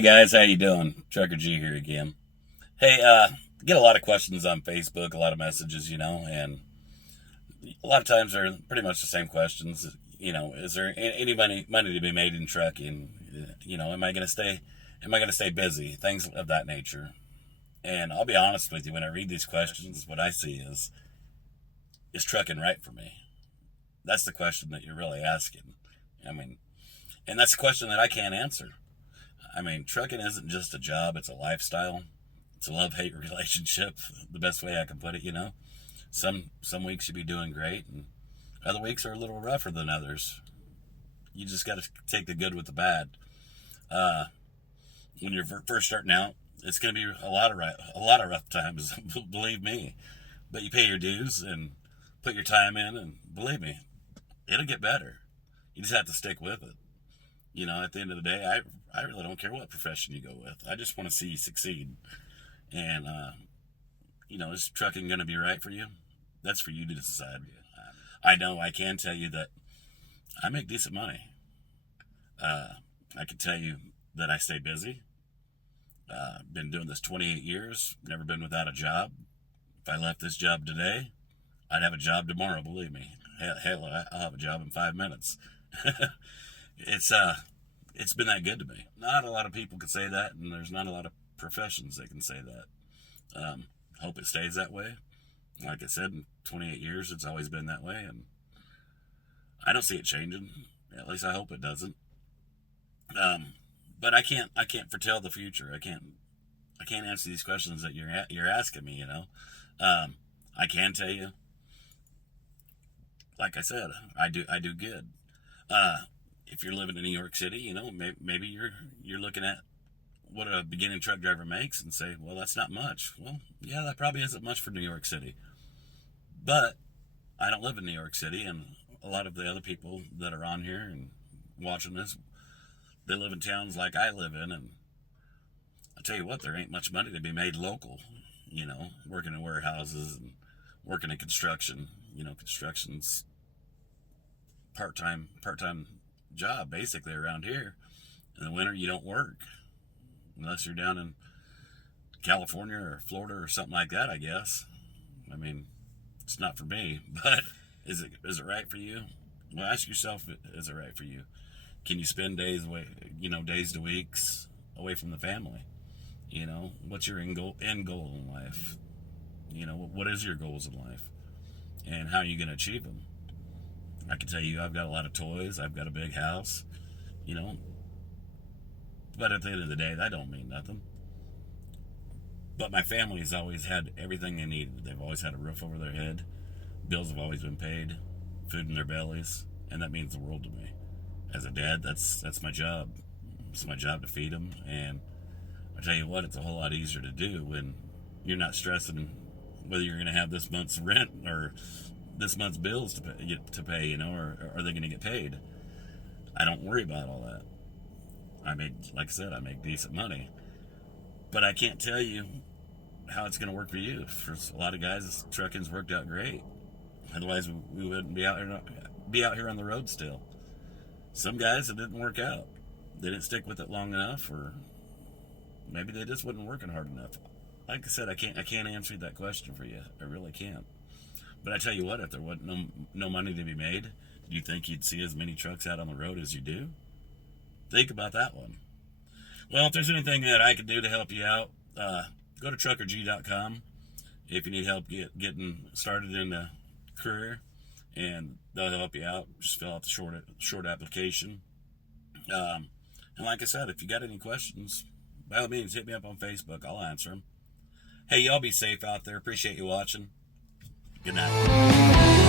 Hey guys, how you doing? Trucker G here again. Hey, get a lot of questions on Facebook, a lot of messages, and a lot of times they're pretty much the same questions. Is there any money to be made in trucking? Am I going to stay? Am I going to stay busy? Things of that nature. And I'll be honest with you, when I read these questions, what I see is trucking right for me? That's the question that you're really asking. I mean, and that's a question that I can't answer. I mean, trucking isn't just a job, it's a lifestyle. It's a love-hate relationship, the best way I can put it. Some weeks you'll be doing great, and other weeks are a little rougher than others. You just got to take the good with the bad. When you're first starting out, it's going to be a lot of rough times, believe me. But you pay your dues and put your time in, and believe me, it'll get better. You just have to stick with it. At the end of the day, I really don't care what profession you go with. I just want to see you succeed. And, is trucking going to be right for you? That's for you to decide. I know I can tell you that I make decent money. I can tell you that I stay busy. Been doing this 28 years, never been without a job. If I left this job today, I'd have a job tomorrow, believe me. Hell, I'll have a job in 5 minutes. It's been that good to me. Not a lot of people can say that, and there's not a lot of professions that can say that. Hope it stays that way. Like I said, in 28 years, it's always been that way, and I don't see it changing. At least I hope it doesn't. But I can't foretell the future. I can't answer these questions that you're asking me. I can tell you, like I said, I do good. If you're living in New York City, maybe you're looking at what a beginning truck driver makes and say, well, that's not much. Well, yeah, that probably isn't much for New York City. But I don't live in New York City, and a lot of the other people that are on here and watching this, they live in towns like I live in, and I tell you what, there ain't much money to be made local, working in warehouses and working in construction. Construction's part-time job basically around here. In the winter you don't work unless you're down in California or Florida or something like that, I guess. I mean, it's not for me, but is it right for you? Well, ask yourself, is it right for you? Can you spend days to weeks away from the family? What's your end goal in life? What is your goals in life, and how are you going to achieve them? I can tell you, I've got a lot of toys. I've got a big house, but at the end of the day, that don't mean nothing. But my family's always had everything they needed. They've always had a roof over their head. Bills have always been paid, food in their bellies, and that means the world to me. As a dad, that's my job. It's my job to feed them, and I tell you what, it's a whole lot easier to do when you're not stressing whether you're going to have this month's rent or this month's bills to pay, or are they going to get paid? I don't worry about all that. Like I said, I make decent money, but I can't tell you how it's going to work for you. For a lot of guys, trucking's worked out great. Otherwise, we wouldn't be out here on the road still. Some guys, it didn't work out. They didn't stick with it long enough, or maybe they just wasn't working hard enough. Like I said, I can't answer that question for you. I really can't. But I tell you what, if there wasn't no money to be made, do you think you'd see as many trucks out on the road as you do? Think about that one. Well, if there's anything that I can do to help you out, go to truckerg.com if you need help getting started in a career, and they'll help you out. Just fill out the short application. And like I said, if you got any questions, by all means, hit me up on Facebook. I'll answer them. Hey, y'all be safe out there. Appreciate you watching. Good night.